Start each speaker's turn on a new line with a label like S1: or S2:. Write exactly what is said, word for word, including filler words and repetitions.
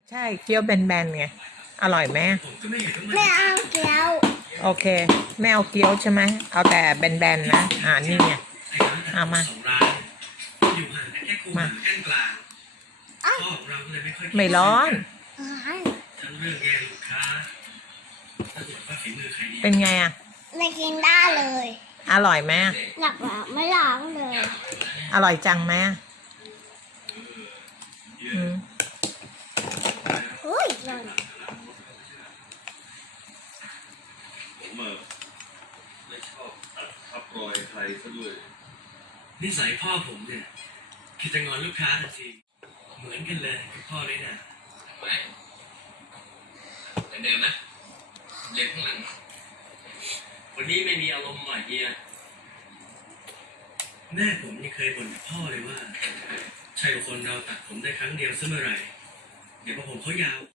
S1: ใช่เกี๊ยวแบนๆไงอร่อยไหม
S2: ไม่เอาเกี๊ยว
S1: โอเคไม่เอาเกี๊ยวใช่ไหมเอาแต่แบนๆนะอ่านี่ไงเอามามาไม่ร้อนเป็นไงอ่ะ
S2: ไม่กินได้เลย
S1: อร่อยไหม
S2: หนักแบบไม่ล้างเลย
S1: อร่อยจังไหมอืม
S2: อุ้ยหล่น
S3: ผมเออไม่ชอบทับรอยใครซะด้วย
S4: นิสัยพ่อผมเนี่ยคือจะงอนลูกค้าทันทีเหมือนกันเลยกับพ่อเลยนะไม่แต่เดิมนะเรียนข้างหลังวันนี้ไม่มีอารมณ์หน่อยเฮียแม่ผมยังเคยบ่นกับพ่อเลยว่าใช่คนเราตัดผมได้ครั้งเดียวซะเมื่อไหร่เดี๋ยวพอผมเขายาว